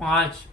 5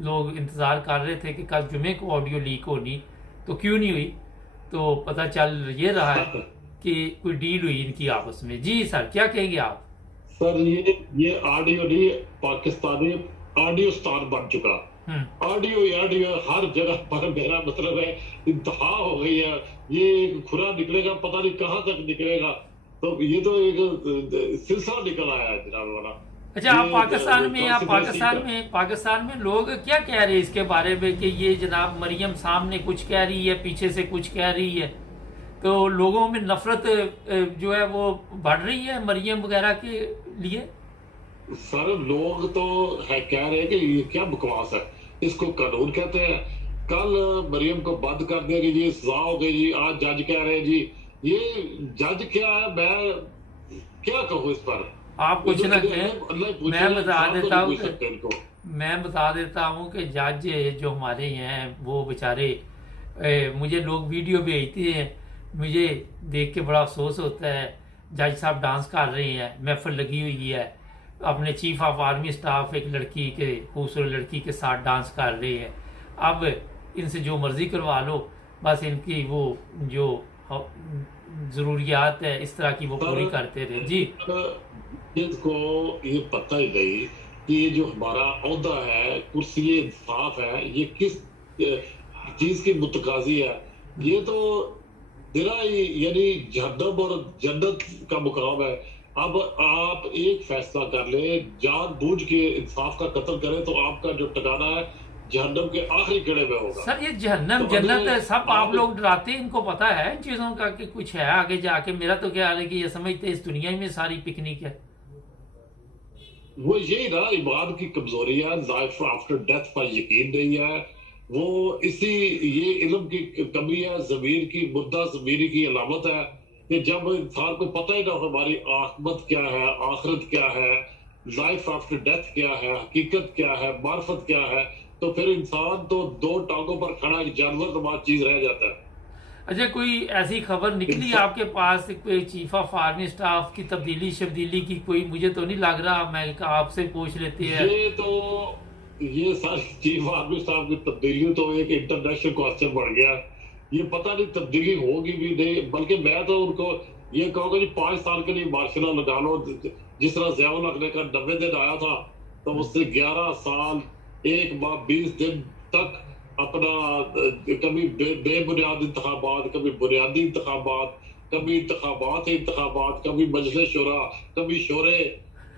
لوگ انتظار کر رہے تھے کہ کل جمعے کو آڈیو لیک ہونی تو کیوں نہیں ہوئی، تو پتہ چل یہ رہا ہے کہ کوئی ڈیل ہوئی ان کی آپس میں۔ جی سر کیا کہیں گے آپ؟ سر یہ آڈیو نہیں، پاکستانی آڈیو سٹار بن چکا، آڈیو ہر جگہ پر، میرا مطلب ہے انتہا ہو گئی ہے، یہ ایک کھرا نکلے گا پتہ نہیں کہاں تک نکلے گا، تو یہ تو ایک سلسلہ نکل آیا ہے جناب والا۔ اچھا آپ پاکستان میں لوگ کیا کہہ رہے ہیں اس کے بارے میں کہ یہ جناب مریم سامنے کچھ کہہ رہی ہے، پیچھے سے کچھ کہہ رہی ہے، تو لوگوں میں نفرت جو ہے وہ بڑھ رہی ہے مریم وغیرہ کے لیے؟ سر لوگ تو کہہ رہے ہیں کہ یہ کیا بکواس ہے، اس کو قانون کہتے ہیں، کل مریم کو بند کر دے گی جی، سزا ہو گئی جی، آج جج کہہ رہے ہیں جی، یہ جج کیا ہے، میں کیا کہوں اس پر؟ آپ کچھ نہ کہیں، میں بتا دیتا ہوں کہ جج جو ہمارے ہیں وہ بیچارے، مجھے لوگ ویڈیو بھیجتے ہیں، مجھے دیکھ کے بڑا افسوس ہوتا ہے، جج صاحب ڈانس کر رہے ہیں، محفل لگی ہوئی ہے، اپنے چیف آف آرمی سٹاف ایک لڑکی کے، خوبصورت لڑکی کے ساتھ ڈانس کر رہے ہیں، اب ان سے جو مرضی کروا لو، بس ان کی وہ جو ضروریات ہے اس طرح کی وہ پوری کرتے رہے۔ جی جس کو یہ پتہ ہی نہیں کہ یہ جو ہمارا عہدہ ہے، کرسی انصاف ہے، یہ کس چیز کی متقاضی ہے، یہ تو میرا یعنی جہنم اور جنت کا مقام ہے۔ اب آپ ایک فیصلہ کر لیں، جان بوجھ کے انصاف کا قتل کریں تو آپ کا جو ٹھکانہ ہے جہنم کے آخری کڑے میں ہوگا۔ سر یہ جہنم جنت سب آپ لوگ ڈراتے ہیں، ان کو پتا ہے ان چیزوں کا کہ کچھ ہے آگے جا کے؟ میرا تو خیال ہے کہ یہ سمجھتے اس دنیا میں ساری پکنک ہے۔ وہ یہی نا ایمان کی کمزوری ہے، لائف آفٹر ڈیتھ پر یقین نہیں ہے، وہ اسی یہ علم کی کمی ہے، ضمیر کی مردہ ضمیری کی علامت ہے کہ جب انسان کو پتہ ہی نہ ہو ہماری عاقبت کیا ہے، آخرت کیا ہے، لائف آفٹر ڈیتھ کیا ہے، حقیقت کیا ہے، معرفت کیا ہے، تو پھر انسان تو دو ٹانگوں پر کھڑا ایک جانور نما چیز رہ جاتا ہے۔ اچھا کوئی ایسی خبر نکلی آپ کے پاس کوئی چیف آف آرمی سٹاف کی تبدیلی شبدیلی کی؟ کوئی مجھے تو نہیں لگ رہا، میں آپ سے پوچھ لیتے ہیں۔ یہ ساری چیف آرمی سٹاف کی تبدیلی تو ایک انٹرنیشنل کوسچن بڑھ گیا، یہ پتہ نہیں تبدیلی ہوگی بھی نہیں، بلکہ میں تو ان کو یہ کہوں گا جی 5 سال کے لیے مارشل لا لگا لو، جس طرح ضیاء الحق نے کا 90 دن آیا تھا تو اس سے 11 سال 1 ماہ 20 دن تک اپنا کبھی بے بنیاد انتخابات، کبھی بنیادی انتخابات، کبھی انتخابات، کبھی مجلس شورا، کبھی شورے،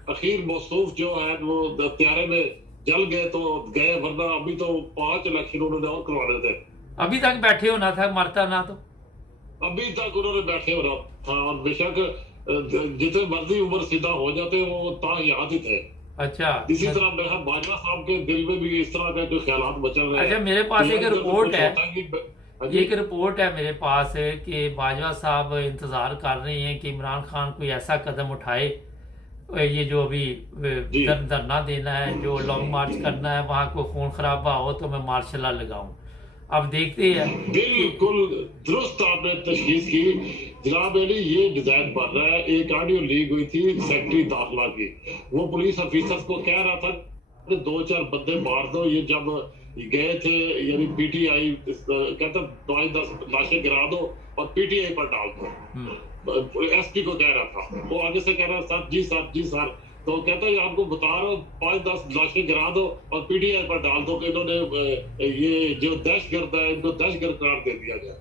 اخیر موصوف جو ہے وہ طیارے میں جل گئے تو گئے، ورنہ ابھی تو 5 الیکشن انہوں نے اور کروانے تھے، ابھی تک بیٹھے ہونا تھا، مرتا نہ تو ابھی تک انہوں نے بیٹھے ہونا تھا، اور بے شک جتنے مرضی عمر سیدھا ہو جاتے وہ تا یاد ہی تھے۔ اچھا اسی طرح میرا باجوہ صاحب کے دل میں بھی اس طرح کا جو خیالات بچل رہے ہیں۔ اچھا میرے پاس ایک رپورٹ ہے میرے پاس کہ باجوہ صاحب انتظار کر رہے ہیں کہ عمران خان کوئی ایسا قدم اٹھائے، یہ جو ابھی دھرنا دینا ہے، جو لانگ مارچ کرنا ہے، وہاں کوئی خون خرابہ ہو تو میں مارشل لا لگاؤں۔ اب دیکھتے ہیں۔ بالکل درست آپ نے تشخیص کی جناب علی، یہ ڈیزائن بن رہا ہے۔ ایک آڈیو لیک ہوئی تھی سیکٹری داخلہ کی، وہ پولیس آفیسر کو کہہ رہا تھا کہ 2-4 بندے مار دو، یہ جب گئے تھے یعنی پی ٹی آئی کہتا 10 لاشیں گرا دو اور پی ٹی آئی پر ڈال دو، ایس پی کو کہہ رہا تھا، وہ آگے سے کہہ رہا سر جی سر، تو کہتا ہے آپ کو بتا رہا ہوں 5-10 لاشیں گرا دو اور پی ٹی آئی پر ڈال دو کہ انہوں نے یہ جو دہشت گرد ہے ان کو دہشت گرد قرار دے دیا گیا۔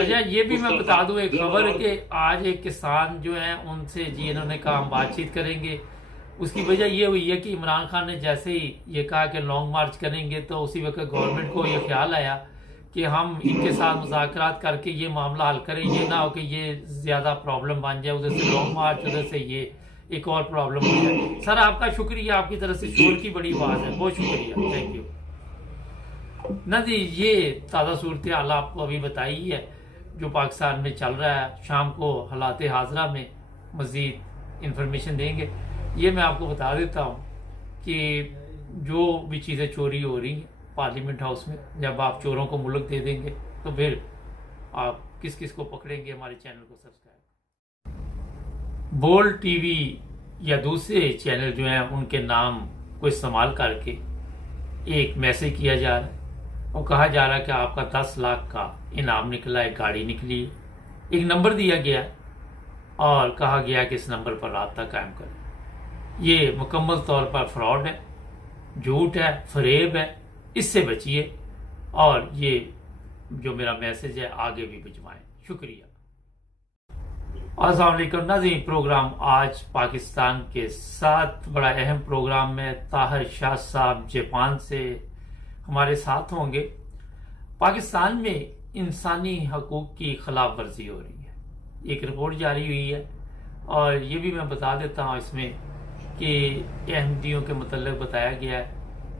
اچھا یہ بھی میں بتا دوں ایک خبر کہ آج ایک کسان جو ہیں ان سے جی انہوں نے کہا ہم بات چیت کریں گے، اس کی وجہ یہ ہوئی ہے کہ عمران خان نے جیسے ہی یہ کہا کہ لانگ مارچ کریں گے تو اسی وقت گورنمنٹ کو یہ خیال آیا کہ ہم ان کے ساتھ مذاکرات کر کے یہ معاملہ حل کریں، یہ نہ ہو کہ یہ زیادہ پرابلم بن جائے، ادھر سے لانگ مارچ، ادھر سے یہ ایک اور پرابلم ہو جائے۔ سر آپ کا شکریہ، آپ کی طرف سے شور کی بڑی آواز ہے، بہت شکریہ، تھینک یو۔ نہ جی یہ تازہ صورتحال آپ کو ابھی بتائی ہے جو پاکستان میں چل رہا ہے، شام کو حالات حاضرہ میں مزید انفارمیشن دیں گے۔ یہ میں آپ کو بتا دیتا ہوں کہ جو بھی چیزیں چوری ہو رہی ہیں پارلیمنٹ ہاؤس میں، جب آپ چوروں کو ملک دے دیں گے تو پھر آپ کس کس کو پکڑیں گے؟ ہمارے چینل کو سبسکرائب، بول ٹی وی یا دوسرے چینل جو ہیں ان کے نام کو استعمال کر کے ایک میسج کیا جا رہا ہے اور کہا جا رہا ہے کہ آپ کا 10 لاکھ کا انعام نکلا ہے، گاڑی نکلی ہے، ایک نمبر دیا گیا ہے اور کہا گیا کہ اس نمبر پر رابطہ قائم کریں۔ یہ مکمل طور پر فراڈ ہے، جھوٹ ہے، فریب ہے، اس سے بچیے اور یہ جو میرا میسج ہے آگے بھی بھجوائیں۔ شکریہ۔ السلام علیکم ناظرین، پروگرام آج پاکستان کے ساتھ بڑا اہم پروگرام میں طاہر شاہ صاحب جاپان سے ہمارے ساتھ ہوں گے۔ پاکستان میں انسانی حقوق کی خلاف ورزی ہو رہی ہے، ایک رپورٹ جاری ہوئی ہے اور یہ بھی میں بتا دیتا ہوں اس میں کہ احمدیوں کے متعلق بتایا گیا ہے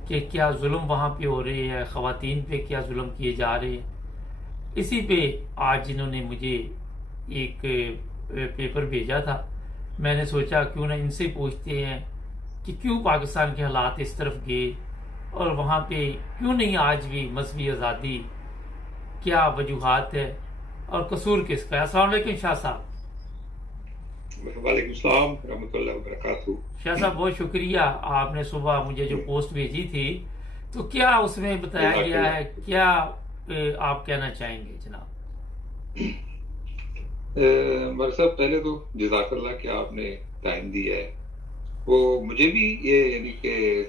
کہ کیا ظلم وہاں پہ ہو رہے ہیں، خواتین پہ کیا ظلم کیے جا رہے ہیں۔ اسی پہ آج جنہوں نے مجھے ایک پیپر بھیجا تھا، میں نے سوچا کیوں نہ ان سے پوچھتے ہیں کہ کیوں پاکستان کے حالات اس طرف گئے اور وہاں پہ کیوں نہیں آج بھی مذہبی آزادی، کیا وجوہات ہے اور قصور کس کا ہے۔ السلام علیکم شاہ صاحب۔ وعلیکم السلام ورحمۃ اللہ وبرکاتہ۔ شاہ صاحب بہت شکریہ، آپ نے صبح مجھے جو پوسٹ بھیجی تھی تو کیا اس میں بتایا گیا ہے، کیا آپ کہنا چاہیں گے جناب؟ مر صاحب، پہلے تو جزاک اللہ کہ آپ نے ٹائم دیا ہے۔ وہ مجھے بھی یہ یعنی کہ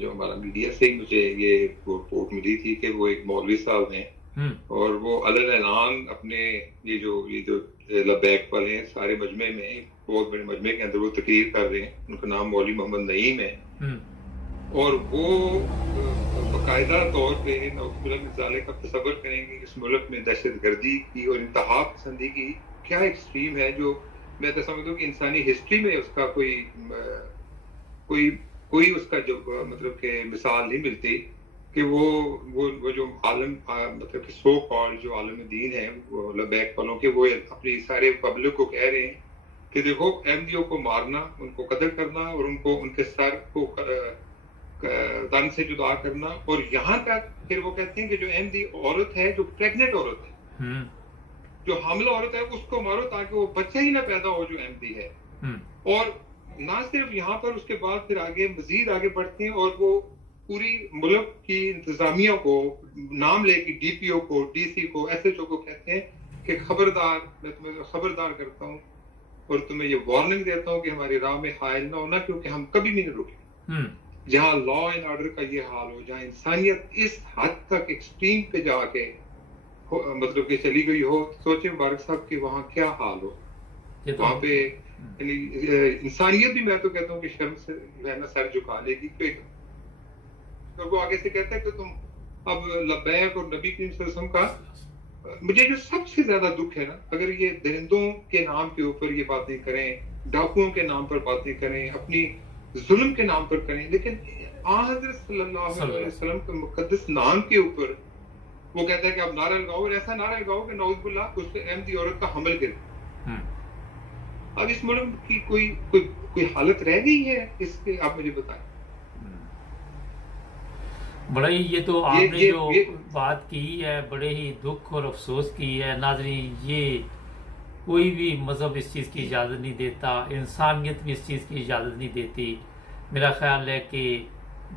جو ہمارا میڈیا سے مجھے یہ رپورٹ ملی تھی کہ وہ ایک مولوی صاحب ہیں اور وہ علن اعلان اپنے یہ جو لبیک والے ہیں سارے مجمع میں، بہت بڑے مجمع کے اندر وہ تقریر کر رہے ہیں۔ ان کا نام مولوی محمد نعیم ہے اور وہ باقاعدہ طور پہ نعوذ باللہ من ذالک کا تصور کریں گے اس ملک میں دہشت گردی کی اور انتہا پسندی کی کیا ایکسٹریم ہے، جو میں تو سمجھتا ہوں کہ انسانی ہسٹری میں اس کا کوئی اس کا جو مطلب کہ مثال نہیں ملتی کہ وہ جو عالم مطلب کہ سو کال جو عالم دین ہے وہ لبیک والوں کے، وہ اپنی سارے پبلک کو کہہ رہے ہیں کہ دیکھو احمدیوں کو مارنا، ان کو قتل کرنا اور ان کے سر کو تن سے جدا کرنا، اور یہاں تک پھر وہ کہتے ہیں کہ جو احمدی عورت ہے، جو پریگننٹ عورت ہے، جو حاملہ عورت ہے، اس کو مارو تاکہ وہ بچہ ہی نہ پیدا ہو جو احمدی ہے۔ اور نہ صرف یہاں پر، اس کے بعد پھر مزید آگے بڑھتے ہیں اور وہ پوری ملک کی انتظامیہ کو نام لے کے ڈی پی او کو، ڈی سی کو، ایس ایچ او کو کہتے ہیں کہ خبردار، میں تمہیں خبردار کرتا ہوں اور تمہیں یہ وارننگ دیتا ہوں کہ ہماری راہ میں حائل نہ ہونا، کیونکہ ہم کبھی بھی نہیں رکیں۔ جہاں لا اینڈ آرڈر کا یہ حال ہو، جہاں انسانیت اس حد تک ایکسٹریم پہ جا کے مطلب کہ چلی گئی ہو، سوچیں مبارک صاحب کہ وہاں کیا حال ہو وہاں پہ۔ یعنی انسانیت بھی میں تو کہتا ہوں کہ شرم سے جو ہے نا سر جھکا لے گی۔ تو وہ آگے سے کہتا ہے کہ تم اب لبیک اور نبی کریم صلی اللہ علیہ وسلم کا، مجھے جو سب سے زیادہ دکھ ہے نا، اگر یہ درندوں کے نام کے اوپر یہ باتیں کریں، ڈاکوؤں کے نام پر باتیں کریں، اپنی ظلم کے نام پر کریں، لیکن حضرت صلی اللہ علیہ وسلم کے مقدس نام کے اوپر وہ کہتا ہے کہ آپ نعرہ لگاؤ، اور ایسا نعرہ لگاؤ کہ نعوذ باللہ اس پہ احمدی عورت کا حمل گرے۔ اب اس ملک کی کوئی حالت رہ گئی ہے اس کے؟ آپ مجھے بتائیں۔ بڑا ہی یہ تو آپ نے جو بات کی ہے بڑے ہی دکھ اور افسوس کی ہے۔ ناظرین، یہ کوئی بھی مذہب اس چیز کی اجازت نہیں دیتا، انسانیت بھی اس چیز کی اجازت نہیں دیتی۔ میرا خیال ہے کہ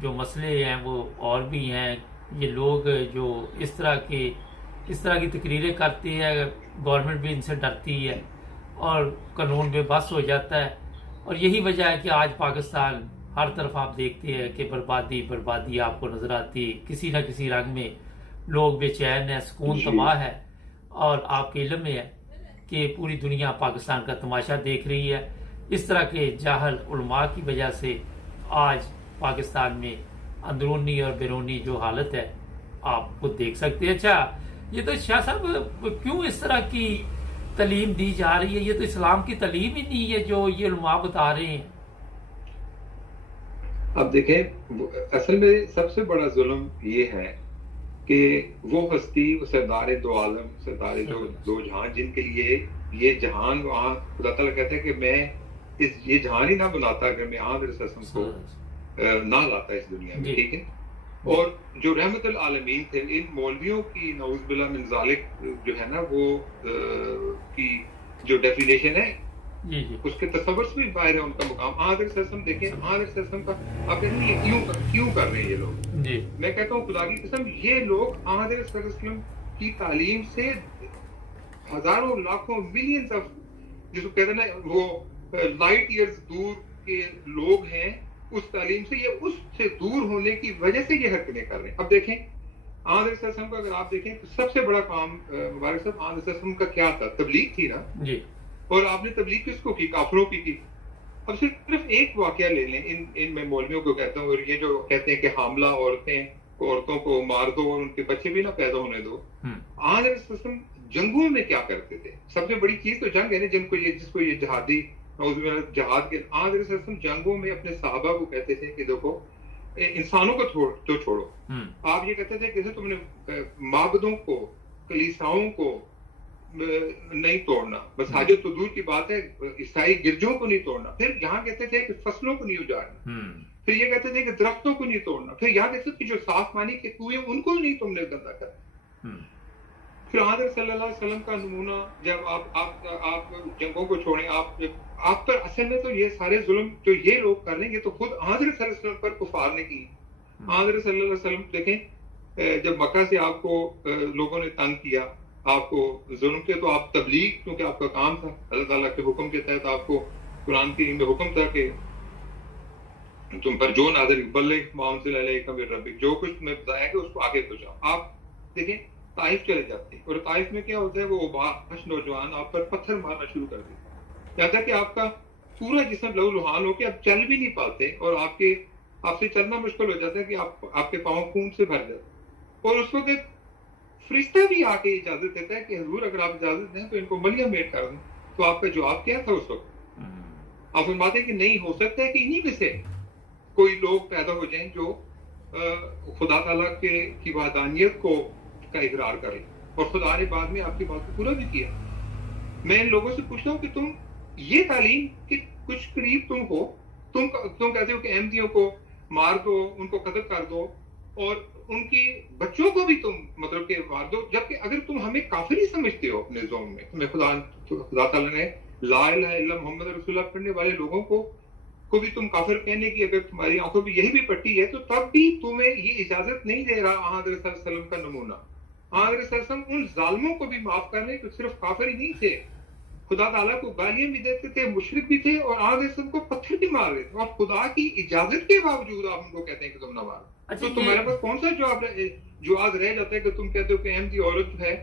جو مسئلے ہیں وہ اور بھی ہیں۔ یہ لوگ جو اس طرح کی تقریریں کرتے ہیں، گورنمنٹ بھی ان سے ڈرتی ہے اور قانون بے بس ہو جاتا ہے، اور یہی وجہ ہے کہ آج پاکستان ہر طرف آپ دیکھتے ہیں کہ بربادی آپ کو نظر آتی، کسی نہ کسی رنگ میں لوگ بے چین ہیں، سکون تباہ ہے، اور آپ کے علم میں ہے کہ پوری دنیا پاکستان کا تماشا دیکھ رہی ہے۔ اس طرح کے جاہل علماء کی وجہ سے آج پاکستان میں اندرونی اور بیرونی جو حالت ہے آپ کو دیکھ سکتے ہیں۔ اچھا، یہ تو شاہ صاحب کیوں اس طرح کی تعلیم دی جا رہی ہے؟ یہ تو اسلام کی تعلیم ہی نہیں ہے جو یہ علماء بتا رہے ہیں۔ اب دیکھیں، اصل میں سب سے بڑا ظلم یہ ہے کہ وہ ہستی، وہ سردار دو عالم، سردار دو جہان، جن کے لیے یہ جہان، وہاں خدا تعالیٰ کہتے ہیں کہ میں یہ جہان ہی نہ بناتا اگر میں آن رسم کو نہ لاتا اس دنیا میں، ٹھیک ہے؟ اور جو رحمت العالمین تھے، ان مولویوں کی نعوذ باللہ من ذالک جو ہے نا وہ کی جو ڈیفینیشن ہے، جی جی اس کے تصور سے بھی باہر ہے ان کا مقام. حضرت صلی اللہ علیہ وسلم دیکھیں, حضرت صلی اللہ علیہ وسلم کا آپ کہتے ہیں یہ کیوں کر رہے ہیں یہ لوگ؟ جی میں کہتا ہوں خدا کی قسم, یہ لوگ حضرت صلی اللہ علیہ وسلم کی تعلیم سے ہزاروں لاکھوں ملینز آف, جس کو کہتے ہیں نا وہ لائٹ ایئرز دور کے لوگ ہیں اس تعلیم سے, یہ اس سے دور ہونے کی وجہ سے یہ حرکتیں کر رہے ہیں. اب دیکھیں حضرت صلی اللہ علیہ وسلم کا اگر آپ دیکھیں تو سب سے بڑا کام مبارک صاحب حضرت صلی اللہ علیہ وسلم کا کیا تھا؟ تبلیغ تھی نا. جی اور آپ نے تبلیغ کس کو کی؟ کافروں کی. اب صرف ایک واقعہ لے لیں, ان میں مولویوں کو کہتا ہوں, اور یہ جو کہتے ہیں کہ حاملہ عورتوں کو مار دو اور ان کے بچے بھی نہ پیدا ہونے دو. حضرت صلی اللہ علیہ وسلم جنگوں میں کیا کرتے تھے؟ سب سے بڑی چیز تو جنگ ہے نا, جس کو یہ جہادی جہاد کے. حضرت صلی اللہ علیہ وسلم جنگوں میں اپنے صحابہ کو کہتے تھے کہ دیکھو انسانوں کو تو چھوڑو, آپ یہ کہتے تھے کہ تم نے معبدوں کو, کلیساؤں کو نہیں توڑنا, مساجد تو دور کی بات ہے, عیسائی گرجوں کو نہیں توڑنا. پھر یہاں کہتے تھے کہ فصلوں کو نہیں اجاڑنا. پھر یہ کہتے تھے کہ درختوں کو نہیں توڑنا. پھر یہاں کہتے تھے کہ جو صاف پانی کے کنویں ان کو نہیں تم نے گندا کرنا. پھر حضرت صلی اللہ علیہ وسلم کا نمونہ, جب آپ جنگوں کو چھوڑیں, آپ پر اصل میں تو یہ سارے ظلم جو یہ لوگ کر رہے ہیں یہ تو خود حضرت صلی اللہ علیہ وسلم پر کفار نے کی. حضرت صلی اللہ علیہ وسلم دیکھیں جب مکہ سے آپ کو لوگوں نے تنگ کیا, آپ کو ظلم کیا, تو آپ تبلیغ, کیونکہ آپ کا کام تھا, اللہ تعالیٰ کے حکم کے تحت آپ کو قرآن کریم میں حکم تھا کہ تم پر جو نازل بلغ ما انزل الیک من ربک, جو کچھ تمہیں بتایا کہ اس کو آگے پہنچاؤ. آپ دیکھیں طائف چلے جاتے ہیں, اور طائف میں کیا ہوتا ہے, وہ اوباش نوجوان آپ پر پتھر مارنا شروع کر دیتے ہیں, یہاں تک کہ آپ کا پورا جسم لہو لہان ہو کے آپ چل بھی نہیں پاتے, اور آپ سے چلنا مشکل ہو جاتا ہے کہ آپ کے پاؤں خون سے بھر جاتے. اور اس وقت فرشتہ بھی آ کے اجازت دیتا ہے کہ حضور اگر آپ اجازت دیں تو ان کو ملیہ میٹ کر دیں. تو آپ کا جواب کیا تھا اس وقت؟ آپ فرماتے ہیں کہ نہیں ہو سکتا ہے کہ انہی میں سے کوئی لوگ پیدا ہو جائیں جو خدا تعالیٰ کی وحدانیت کا اقرار کریں, اور خدا نے بعد میں آپ کی بات کو پورا بھی کیا. میں ان لوگوں سے پوچھتا ہوں کہ تم یہ تعلیم کہ کچھ قریب تم ہو, تم کہتے ہو کہ احمدیوں کو مار دو, ان کو قتل کر دو, اور ان کی بچوں کو بھی تم مطلب کہ مار دو, جبکہ اگر تم ہمیں کافر ہی سمجھتے ہو اپنے زون میں, تمہیں خدا تعالیٰ نے لا الہ الا محمد رسول اللہ پڑھنے والے لوگوں کو بھی تم کافر کہنے کی اگر تمہاری آنکھوں میں یہی بھی پٹی ہے, تو تب بھی تمہیں یہ اجازت نہیں دے رہا حضرت صلی اللہ علیہ وسلم کا نمونہ. حضرت صلی اللہ علیہ وسلم ان ظالموں کو بھی معاف کرنے تو صرف کافر ہی نہیں تھے, خدا تعالیٰ کو گالیاں بھی دیتے تھے, مشرک بھی تھے, اور حضرت صلی اللہ علیہ وسلم کو پتھر بھی مار رہے تھے, اور خدا کی اجازت کے باوجود آپ ان کو کہتے ہیں کہ تم نہ مارو. تو تمہارے پاس کون سا جواز رہ جاتا ہے کہ تم کہتے ہو کہ احمدی عورت جو ہے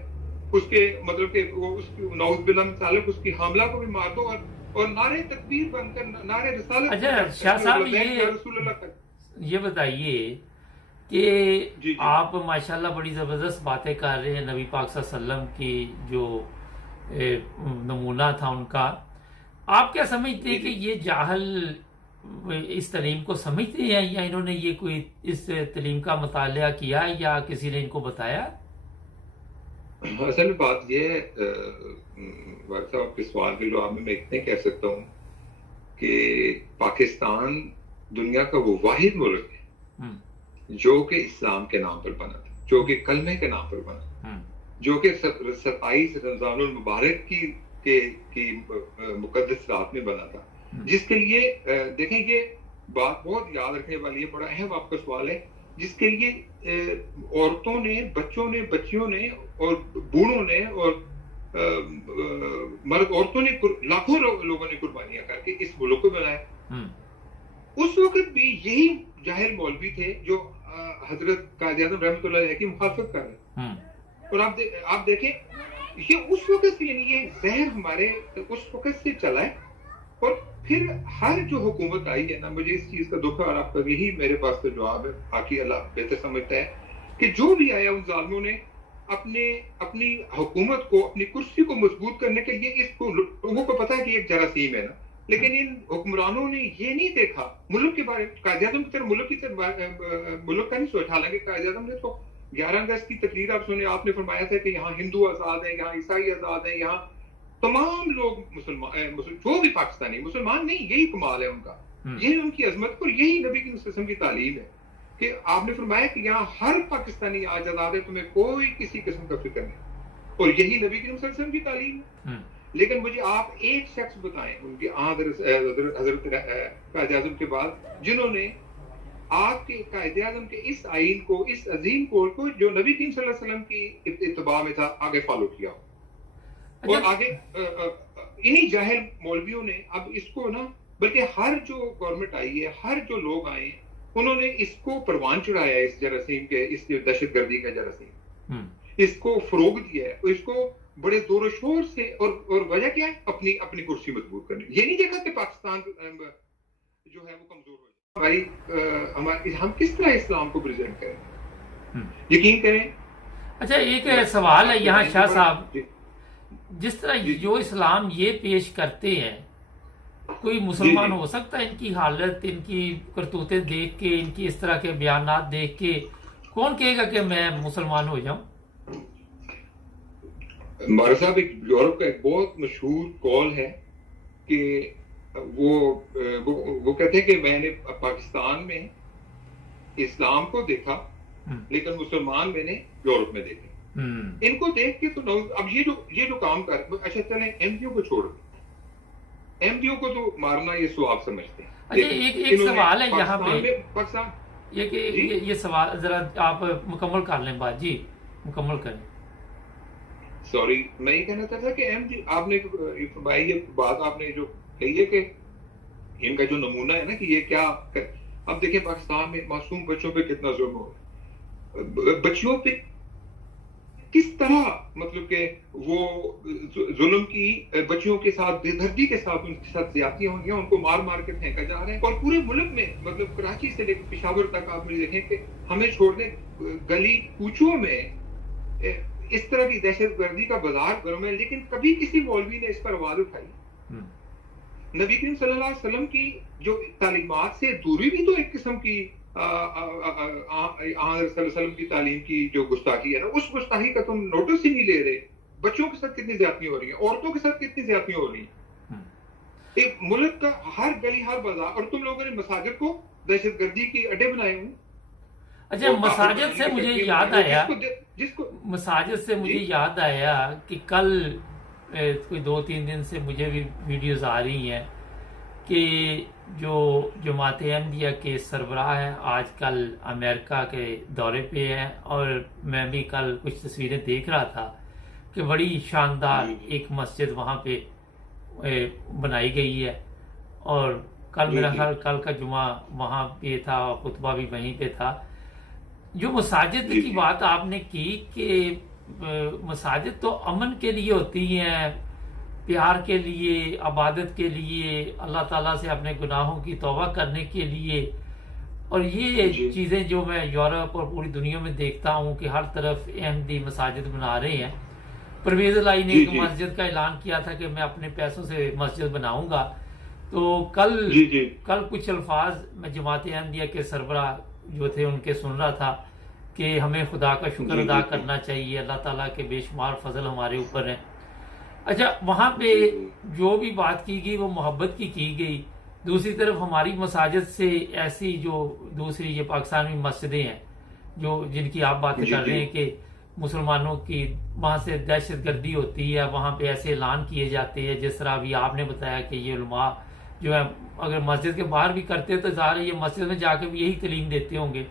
اس کے مطلب کہ وہ اس کی نعوذ باللہ من ذالک اس کی حاملہ کو بھی مار دو, اور نعرے تکبیر بن کر نعرے رسالت. اچھا شاہ صاحب یہ بتائیے کہ آپ ماشاءاللہ بڑی زبردست باتیں کر رہے ہیں, نبی پاک صلی اللہ علیہ وسلم کی جو نمونہ تھا ان کا, آپ کیا سمجھتے ہیں کہ یہ جاہل اس تعلیم کو سمجھتے ہیں, یا انہوں نے یہ کوئی اس تعلیم کا مطالعہ کیا, یا کسی نے ان کو بتایا؟ اصل بات یہ ہے صاحب, آپ کے سوال کے جواب میں اتنے کہہ سکتا ہوں کہ پاکستان دنیا کا وہ واحد ملک ہے جو کہ اسلام کے نام پر بنا تھا, جو کہ کلمے کے نام پر بنا, جو کہ 27 رمضان المبارک کی مقدس رات میں بنا تھا, جس کے لیے دیکھیں یہ بات بہت یاد رکھنے والی ہے, بڑا اہم آپ کا سوال ہے, جس کے لیے عورتوں نے, بچوں نے, بچیوں نے, اور بوڑھوں نے, اور مرد عورتوں نے, لاکھوں لوگوں نے قربانیاں کر کے اس ملک کو بنایا. اس وقت بھی یہی جاہل مولوی تھے جو حضرت قائد اعظم رحمۃ اللہ علیہ کی مخالفت کر رہے ہیں. اور آپ دیکھیں یہ اس وقت سے, یعنی یہ زہر ہمارے اس وقت سے چلا ہے, اور پھر ہر جو حکومت آئی ہے نا, مجھے اس چیز کا دکھ ہے, اور آپ کا یہی میرے پاس تو جواب ہے, باقی اللہ بہتر سمجھتا ہے, کہ جو بھی آیا ان ظالموں نے اپنی حکومت کو, اپنی کرسی کو مضبوط کرنے کے لیے, اس کو لوگوں کو پتا ہے کہ ایک جراثیم ہے نا, لیکن ان حکمرانوں نے یہ نہیں دیکھا ملک کے بارے میں. قائد اعظم کی طرف ملک کا نہیں سوچا, حالانکہ قائد اعظم نے تو 11 اگست کی تقریر آپ سنے, آپ نے فرمایا تھا کہ یہاں ہندو آزاد ہیں, یہاں عیسائی آزاد ہیں, یہاں تمام لوگ مسلمان, جو بھی پاکستانی مسلمان نہیں, یہی کمال ہے ان کا, یہی ان کی عظمت, اور یہی نبی کی قسم کی تعلیم ہے کہ آپ نے فرمایا کہ یہاں ہر پاکستانی آج آزاد ہے, تمہیں کوئی کسی قسم کا فکر نہیں, اور یہی نبی کی قسم کی تعلیم ہے. لیکن مجھے آپ ایک شخص بتائیں ان کے حضرت قائد اعظم کے بعد جنہوں نے آپ کے قائد اعظم کے اس آئین کو، اس عظیم قول کو جو نبی کریم صلی اللہ علیہ وسلم کی اتباع میں تھا، آگے فالو کیا ہو. اور آگے انہی جاہل مولویوں نے اب اس کو نا، بلکہ ہر جو گورنمنٹ آئی ہے، ہر جو لوگ آئے ہیں، انہوں نے اس کو پروان چڑھایا ہے، اس جراثیم کے، اس دہشت گردی کا جراثیم، اس کو فروغ دیا ہے، اور اس کو بڑے زور و شور سے، اور وجہ کیا ہے؟ اپنی کرسی مضبوط کرنے. یہ نہیں دیکھا کہ پاکستان جو ہے وہ کمزور ہو جائے. ہم کس طرح اسلام کو پریزنٹ کریں؟ یقین کریں. اچھا ایک سوال ہے یہاں شاہ صاحب، جس طرح جو اسلام یہ پیش کرتے ہیں، کوئی مسلمان ہو سکتا ہے ان کی حالت، ان کی کرتوتیں دیکھ کے، ان کی اس طرح کے بیانات دیکھ کے کون کہے گا کہ میں مسلمان ہو جاؤں؟ مارا صاحب، ایک یورپ کا ایک بہت مشہور قول ہے کہ وہ کہتے ہیں کہ میں نے پاکستان میں اسلام کو دیکھا لیکن مسلمان میں نے یورپ میں دیکھے. ان کو دیکھ کے تو اب یہ جو کام کر، اچھا چلیں ایم پیوں کو چھوڑ، ایم پیوں کو تو مارنا یہ ثواب سمجھتے ہیں. اچھا ایک سوال ہے یہاں پہ، پاکستان یہ سوال ذرا آپ مکمل کر لیں بات. جی مکمل کریں. سوری، میں یہ کہنا چاہتا تھا کہ ایم جی آپ نے فرمائی یہ بات، آپ نے جو کہی ہے کہ ان کا جو نمونہ ہے نا کہ یہ کیا، اب دیکھیں پاکستان میں معصوم بچوں پہ کتنا ظلم ہو رہا ہے، بچیوں پہ کس طرح مطلب کہ وہ ظلم کی، بچیوں کے ساتھ بے دردی کے ساتھ ان کے ساتھ زیادتیاں ہوں گی، ان کو مار مار کے پھینکا جا رہا ہے. اور پورے ملک میں مطلب کراچی سے لے کے پشاور تک آپ مجھے دیکھیں کہ ہمیں چھوڑنے گلی کوچوں میں اس طرح کی دہشت گردی کا بازار گرم ہے. لیکن کبھی کسی مولوی نے اس پر آواز اٹھائی؟ نبی کریم صلی اللہ علیہ وسلم کی جو تعلیمات سے دوری بھی تو ایک قسم کی صلی اللہ علیہ وسلم کی تعلیم کی جو گستاخی ہے نا، اس گستاخی کا تم نوٹس ہی نہیں لے رہے. بچوں کے ساتھ کتنی زیادتیاں ہو رہی ہیں، عورتوں کے ساتھ کتنی زیادتیاں ہو رہی ہیں. ایک ملک کا ہر گلی ہر بازار، اور تم لوگوں نے مساجد کو دہشت گردی کی اڈے بنائے ہوئے. اچھا مساجد سے مجھے یاد آیا، مساجد سے مجھے یاد آیا کہ کل کوئی 2-3 دن سے مجھے بھی ویڈیوز آ رہی ہیں کہ جو جماعت احمدیہ کے سربراہ ہیں آج کل امریکہ کے دورے پہ ہیں، اور میں بھی کل کچھ تصویریں دیکھ رہا تھا کہ بڑی شاندار ایک مسجد وہاں پہ بنائی گئی ہے. اور کل میرا خیال کل کا جمعہ وہاں پہ تھا، اور خطبہ بھی وہیں پہ تھا. جو مساجد کی بات آپ نے کی کہ مساجد تو امن کے لیے ہوتی ہیں، پیار کے لیے، عبادت کے لیے، اللہ تعالیٰ سے اپنے گناہوں کی توبہ کرنے کے لیے. اور یہ چیزیں جو میں یورپ اور پوری دنیا میں دیکھتا ہوں کہ ہر طرف احمدی مساجد بنا رہے ہیں. پرویز الہی نے ایک مسجد کا اعلان کیا تھا کہ میں اپنے پیسوں سے مسجد بناؤں گا. تو کل کچھ الفاظ میں جماعت احمدیہ کے سربراہ جو تھے ان کے سن رہا تھا کہ ہمیں خدا کا شکر ادا کرنا چاہیے، اللہ تعالیٰ کے بے شمار فضل ہمارے اوپر ہیں. اچھا وہاں پہ جو بھی بات کی گئی وہ محبت کی گئی. دوسری طرف ہماری مساجد سے ایسی جو دوسری یہ پاکستان میں مسجدیں ہیں جو جن کی آپ باتیں کر رہے ہیں کہ مسلمانوں کی وہاں سے دہشت گردی ہوتی ہے، وہاں پہ ایسے اعلان کیے جاتے ہیں، جس طرح ابھی آپ نے بتایا کہ یہ علماء جو ہے اگر مسجد کے باہر بھی کرتے تو ظاہر ہے یہ مسجد میں جا کے بھی یہی تعلیم دیتے ہوں گے.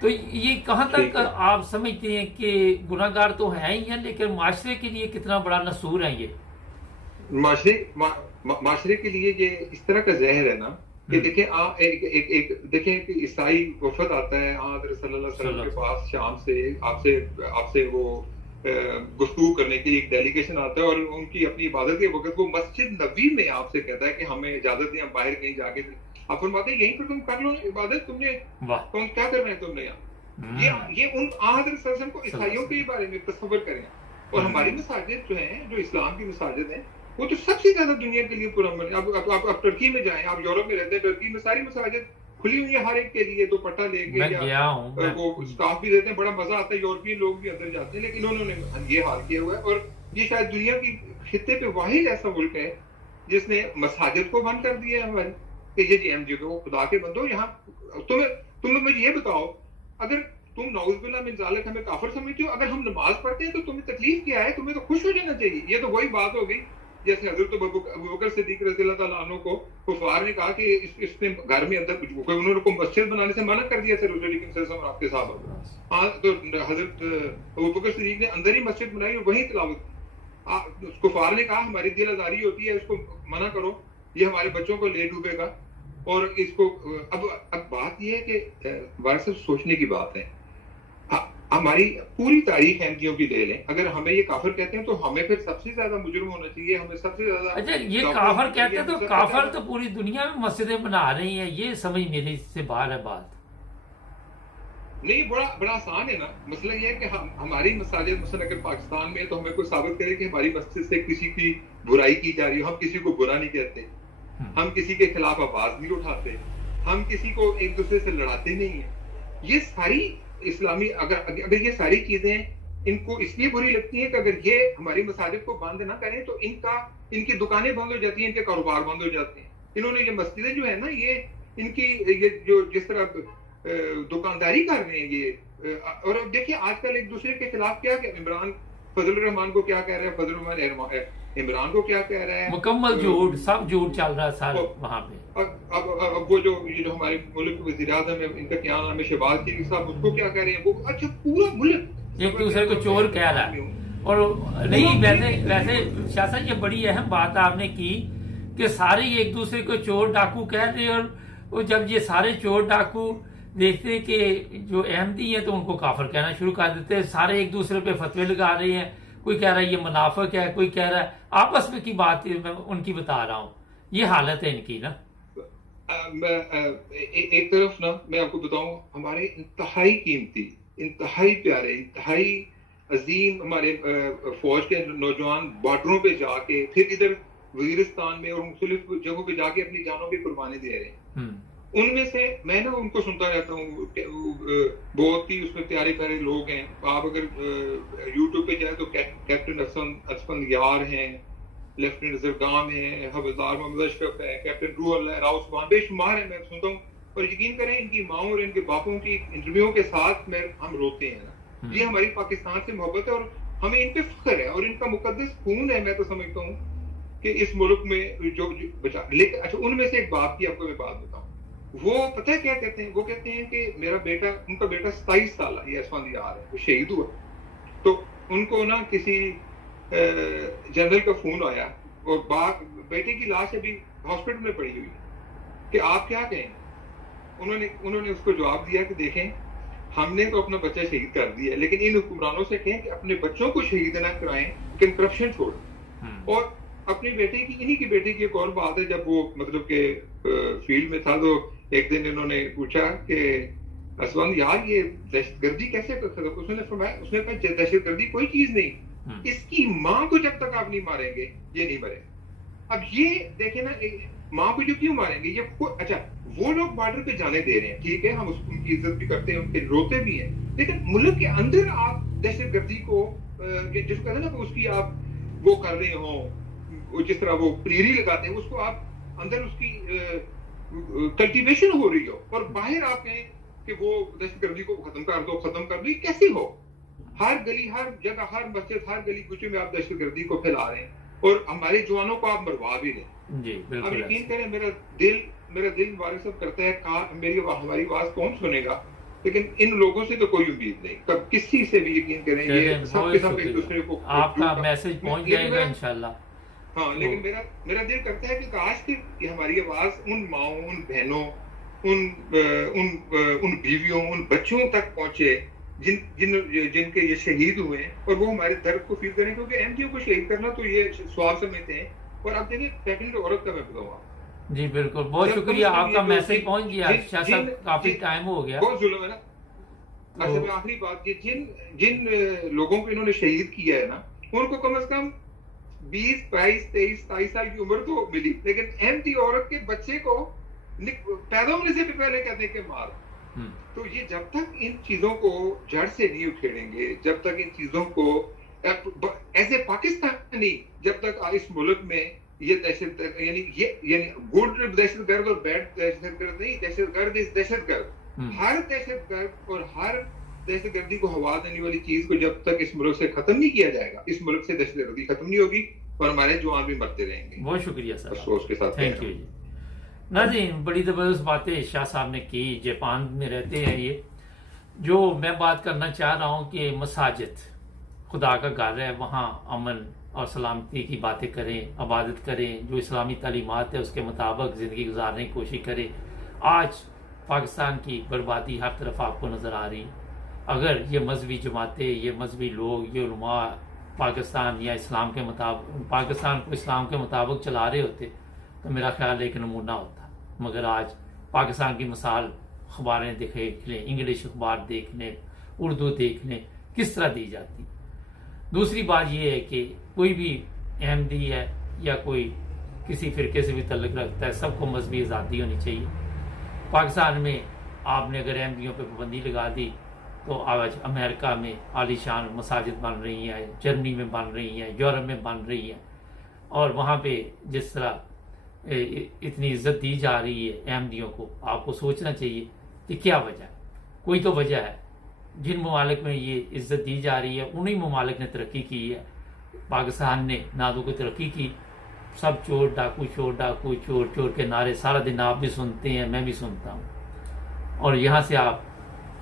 تو یہ کہاں تک آپ سمجھتے ہیں کہ گناہ گار تو ہیں ہی ہیں، لیکن معاشرے کے لیے کتنا بڑا نصور ہے؟ یہ معاشرے کے لیے یہ اس طرح کا زہر ہے نا کہ دیکھیں دیکھیں کہ عیسائی وفد آتا ہے حضرت صلی اللہ علیہ وسلم کے پاس شام سے آپ سے وہ گفتگو کرنے کی ایک ڈیلیگیشن آتا ہے، اور ان کی اپنی عبادت کے وقت وہ مسجد نبی میں آپ سے کہتا ہے کہ ہمیں اجازت دیں ہم باہر کہیں جا کے آپ فرماتے ہیں یہیں پر تم کر لو عبادت، تم نے کیا کر رہے ہیں تم نے یہاں. یہ ان حضرت صلی اللہ علیہ وسلم کو عیسائیوں کے بارے میں تصور کریں. اور ہماری مساجد جو ہیں، جو اسلام کی مساجد ہیں، وہ تو سب سے زیادہ دنیا کے لیے پرامن ہے. آپ ٹرکی میں جائیں، آپ یورپ میں رہتے ہیں، ٹرکی میں ساری مساجد کھلی ہوئی ہے ہر ایک کے لیے، دوپٹہ لے کے وہ اسکارف بھی دیتے ہیں، بڑا مزہ آتا ہے. یورپین لوگ بھی اندر جاتے ہیں، لیکن انہوں نے یہ حال کیا ہوا ہے. اور یہ شاید دنیا کی خطے پہ واحد ایسا ملک ہے جس نے مساجد کو بند کر دیا ہے ہماری کہ یہ جی ایم جی کو خدا کے بندو یہاں تم مجھے یہ بتاؤ، اگر تم نعوذ باللہ من ذالک ہمیں کافر سمجھتے ہو، اگر ہم نماز پڑھتے ہیں تو تمہیں تکلیف کیا ہے؟ تمہیں تو خوش ہو جانا چاہیے. یہ تو وہی بات ہو گئی جیسے حضرت ابوبکر صدیق رضی اللہ تعالیٰ عنہ کو کفار نے کہا کہ اس نے گھر میں اندر انہوں نے کو مسجد بنانے سے منع کر دیا تھا رسول کریم صلی اللہ علیہ وسلم اور آپ کے صحابہ. ہاں تو حضرت ابوبکر صدیق نے اندر ہی مسجد بنائی اور وہیں تلاوت. کفار نے کہا ہماری دل آزاری ہوتی ہے, اس کو منع کرو, یہ ہمارے بچوں کو لے ڈوبے گا. اور اس کو اب بات یہ ہے کہ بات صرف سوچنے کی بات ہے. ہماری پوری تاریخ احمدیوں کی لے لیں, اگر ہمیں یہ کافر کہتے ہیں تو ہمیں پھر سب سے زیادہ مجرم ہونا چاہیے, ہمیں سب سے زیادہ. اچھا یہ کافر کہتے ہیں تو کافر تو پوری دنیا میں مسجدیں بنا رہی ہیں, یہ سمجھ میری سے باہر ہے بات. نہیں, بڑا آسان ہے نا. مسئلہ یہ ہے کہ ہماری مساجد مثلا اگر پاکستان میں تو ہمیں کوئی ثابت کرے کہ ہماری مسجد سے کسی کی برائی کی جا رہی ہو. ہم کسی کو برا نہیں کہتے, ہم کسی کے خلاف آواز نہیں اٹھاتے, ہم کسی کو ایک دوسرے سے لڑاتے نہیں ہیں. یہ ساری اسلامی اگر یہ ساری چیزیں ان کو اس لیے بری لگتی ہیں کہ اگر یہ ہماری مساجد کو بند نہ کریں تو ان کی دکانیں بند ہو جاتی ہیں, ان کے کاروبار بند ہو جاتے ہیں. انہوں نے یہ مسجدیں جو ہے نا, یہ ان کی یہ جو جس طرح دکانداری کر رہے ہیں یہ. اور دیکھیے آج کل ایک دوسرے کے خلاف کیا کہ عمران فضل الرحمان کو کیا کہہ رہا ہے, فضل الرحمان عمران کو کیا کہہ رہا ہے, مکمل جھوٹ, سب جھوٹ چل رہا ہے سارا وہاں پہ. اب وہ جو ہمارے ملک کے وزیر اعظم ہے, ان کا کیا نام ہے, شہباز شریف صاحب, اس کو کیا کہہ رہے ہیں وہ. اچھا پورا ملک ایک دوسرے کو چور کہہ رہا ہے. اور نہیں ویسے شاہ صاحب یہ بڑی اہم بات آپ نے کی کہ سارے ایک دوسرے کو چور ڈاکو کہہ رہے, اور جب یہ سارے چور ڈاکو دیکھتے کہ جو احمدی ہیں تو ان کو کافر کہنا شروع کر دیتے. سارے ایک دوسرے پہ فتوے لگا رہے ہیں, کوئی کہہ رہا ہے یہ منافق ہے, کوئی کہہ رہا ہے آپس میں کی بات میں ان کی بتا رہا ہوں. یہ حالت ہے ان کی نا. ایک طرف نا میں آپ کو بتاؤں, ہمارے انتہائی قیمتی, انتہائی پیارے, انتہائی عظیم ہمارے فوج کے نوجوان بارڈروں پہ جا کے پھر ادھر وزیرستان میں اور مختلف جگہوں پہ جا کے اپنی جانوں کی قربانی دے رہے ہیں. ان میں سے میں نا ان کو سنتا رہتا ہوں, بہت ہی اس میں پیارے پیارے لوگ ہیں. آپ اگر یوٹیوب پہ جائیں تو کیپٹن اسفند یار ہیں, لیفٹیننٹ زرگام ہیں, حوالدار محمد اشرف ہے, کیپٹن روح اللہ راؤ سبحان, بے شمار ہیں. میں سنتا ہوں اور یقین کریں ان کی ماؤں اور ان کے باپوں کی انٹرویو کے ساتھ ہم روتے ہیں. یہ ہماری پاکستان سے محبت ہے اور ہمیں ان پہ فخر ہے اور ان کا مقدس خون ہے. میں تو سمجھتا ہوں کہ اس ملک میں جو بچا. لیکن اچھا ان میں سے ایک بات کی آپ کو میں بات بتاؤں, وہ پتہ ہے کیا کہتے ہیں, وہ کہتے ہیں کہ میرا بیٹا, ان کا بیٹا 27 سال ہے, یہ اسفند یار ہے, وہ شہید ہوا. تو ان کو نا کسی جنرل کا فون آیا اور بیٹے کی لاش ابھی ہاسپٹل میں پڑی ہوئی کہ آپ کیا کہیں. انہوں نے اس کو جواب دیا کہ دیکھیں ہم نے تو اپنا بچہ شہید کر دیا ہے, لیکن ان حکمرانوں سے کہیں کہ اپنے بچوں کو شہید نہ کرائیں لیکن کرپشن چھوڑیں. اور اپنے بیٹے کی, انہی کی بیٹے کی ایک اور بات ہے, جب وہ مطلب کہ فیلڈ میں تھا تو ایک دن انہوں نے پوچھا کہ اسفند یار یہ دہشت گردی کیسے کر, اس نے فرمایا, اس نے کہا دہشت گردی کوئی چیز نہیں, اس کی ماں کو جب تک آپ نہیں ماریں گے یہ نہیں مرے. اب یہ دیکھیں نا, ماں کو جو کیوں ماریں گے یہ. اچھا وہ لوگ بارڈر پہ جانے دے رہے ہیں, ٹھیک ہے, ہم ان کی عزت بھی کرتے ہیں, ان کے روتے بھی ہیں, لیکن ملک کے اندر آپ دہشت گردی کو جس کو کہتے ہیں نا کہ اس کی آپ وہ کر رہے ہوں, جس طرح وہ پریری لگاتے ہیں, اس کو آپ اندر اس کی کلٹیویشن ہو رہی ہو اور باہر آپ کہیں کہ وہ دہشت گردی کو ختم کر دو, ختم کر دو, کیسے ہو. ہر گلی, ہر جگہ, ہر مسجد, ہر گلی کوچے میں آپ دہشت گردی کو پھیلا رہے ہیں اور ہمارے جوانوں کو آپ مروا بھی رہے ہیں. جی اب بالکل. یقین کریں میرا دل وارث صاحب کرتا ہے ہماری آواز کون سنے گا, لیکن ان لوگوں سے تو کوئی امید نہیں, کب کسی سے بھی یقین کریں, یہ سب کے سب ایک دوسرے کو آپ کا میسج پہنچ جائے گا انشاءاللہ. ہاں, لیکن میرا دل کرتا ہے کہ کاش کہ ہماری آواز ان ماؤں, ان بہنوں, ان بیویوں, ان بچوں تک پہنچے جن کے یہ شہید ہوئے ہیں اور وہ ہمارے درد کو فیل کریں, کیونکہ احمدیوں کو شہید کرنا تو یہ ثواب سمجھتے ہیں. اور اب دیکھیں سیکنڈ عورت کا میں بتاؤں آپ. جی بالکل, بہت شکریہ, آپ کا میسج پہنچ گیا شاہ صاحب, کافی ٹائم ہو گیا. بہت ظلم ہے نا. اچھا میں آخری بات, جن لوگوں کو انہوں نے شہید کیا ہے نا, ان کو کم از کم 20, 22, 23, 27 سال کی عمر تو ملی, لیکن احمدی عورت کے بچے کو پیدا ہونے سے بھی پہلے کہتے ہیں کہ مار. تو یہ جب تک ان چیزوں کو جڑ سے نہیں اکھیڑیں گے, جب تک ان چیزوں کو ایز اے پاکستانی, جب تک اس ملک میں یہ دہشت یعنی گڈ دہشت گرد اور بیڈ دہشت گرد نہیں, دہشت گرد از دہشت گرد. ہر دہشت گرد اور ہر دہشت گردی کو ہوا دینے والی چیز کو جب تک اس ملک سے ختم نہیں کیا جائے گا, اس ملک سے دہشت گردی ختم نہیں ہوگی. اور ہمارے جوان بھی مرتے رہیں گے. بہت شکریہ سر، افسوس کے ساتھ تھینک یو جی. ناظرین، بڑی زبردست باتیں شاہ صاحب نے کی. جاپان میں رہتے ہیں یہ. جو میں بات کرنا چاہ رہا ہوں کہ مساجد خدا کا گھر ہے، وہاں امن اور سلامتی کی باتیں کریں، عبادت کریں، جو اسلامی تعلیمات ہے اس کے مطابق زندگی گزارنے کی کوشش کریں. آج پاکستان کی بربادی ہر طرف آپ کو نظر آ رہی. اگر یہ مذہبی جماعتیں، یہ مذہبی لوگ، یہ علماء پاکستان یا اسلام کے مطابق پاکستان کو اسلام کے مطابق چلا رہے ہوتے تو میرا خیال ایک نمونہ ہوتا. مگر آج پاکستان کی مثال اخباریں دیکھ لیں، انگلش اخبار دیکھ لیں، اردو دیکھ لیں، کس طرح دی جاتی. دوسری بات یہ ہے کہ کوئی بھی احمدی ہے یا کوئی کسی فرقے سے بھی تعلق رکھتا ہے، سب کو مذہبی آزادی ہونی چاہیے. پاکستان میں آپ نے اگر احمدیوں پہ پابندی لگا دی تو آج امریکہ میں عالی شان مساجد بن رہی ہیں، جرمنی میں بن رہی ہیں، یورپ میں بن رہی ہیں، اور وہاں پہ جس طرح اتنی عزت دی جا رہی ہے احمدیوں کو، آپ کو سوچنا چاہیے کہ کیا وجہ ہے. کوئی تو وجہ ہے. جن ممالک میں یہ عزت دی جا رہی ہے انہی ممالک نے ترقی کی ہے. پاکستان نے نادو کو ترقی کی. سب چور ڈاکو، چور ڈاکو، چور چور کے نعرے سارا دن آپ بھی سنتے ہیں، میں بھی سنتا ہوں، اور یہاں سے آپ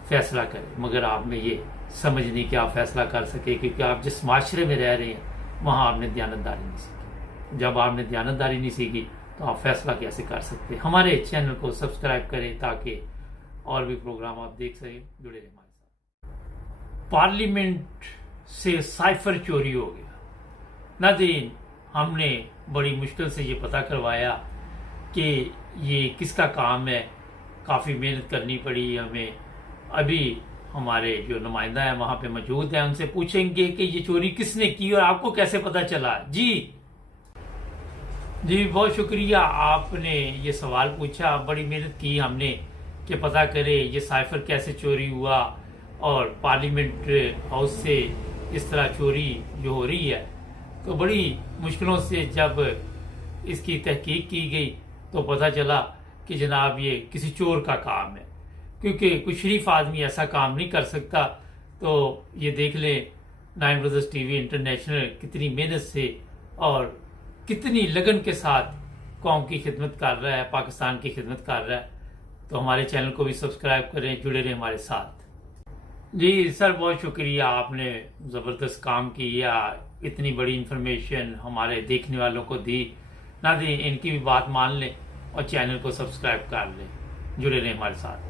فیصلہ کریں. مگر آپ میں یہ سمجھ نہیں کہ آپ فیصلہ کر سکے، کیونکہ آپ جس معاشرے میں رہ رہے ہیں وہاں آپ نے دیانتداری نہیں سیکھی. جب آپ نے دیانتداری نہیں سیکھی تو آپ فیصلہ کیسے کر سکتے. ہمارے چینل کو سبسکرائب کریں تاکہ اور بھی پروگرام آپ دیکھ سکیں. جڑے رہیں ہمارے ساتھ. پارلیمنٹ سے سائفر چوری ہو گیا. ناظرین، ہم نے بڑی مشکل سے یہ پتہ کروایا کہ یہ کس کا کام ہے. کافی محنت کرنی پڑی ہمیں. ابھی ہمارے جو نمائندہ ہیں وہاں پہ موجود ہیں، ان سے پوچھیں گے کہ یہ چوری کس نے کی اور آپ کو کیسے پتہ چلا. جی بہت شکریہ، آپ نے یہ سوال پوچھا. بڑی محنت کی ہم نے کہ پتہ کرے یہ سائفر کیسے چوری ہوا، اور پارلیمنٹ ہاؤس سے اس طرح چوری جو ہو رہی ہے تو بڑی مشکلوں سے جب اس کی تحقیق کی گئی تو پتہ چلا کہ جناب یہ کسی چور کا کام ہے، کیونکہ کوئی شریف آدمی ایسا کام نہیں کر سکتا. تو یہ دیکھ لیں nine brothers T V international کتنی محنت سے اور کتنی لگن کے ساتھ قوم کی خدمت کر رہا ہے، پاکستان کی خدمت کر رہا ہے. تو ہمارے چینل کو بھی سبسکرائب کریں، جڑے رہیں ہمارے ساتھ. جی سر، بہت شکریہ، آپ نے زبردست کام کیا، اتنی بڑی انفارمیشن ہمارے دیکھنے والوں کو دی. ناظرین، ان کی بھی بات مان لیں اور چینل کو سبسکرائب کر لیں. جڑے رہیں ہمارے ساتھ.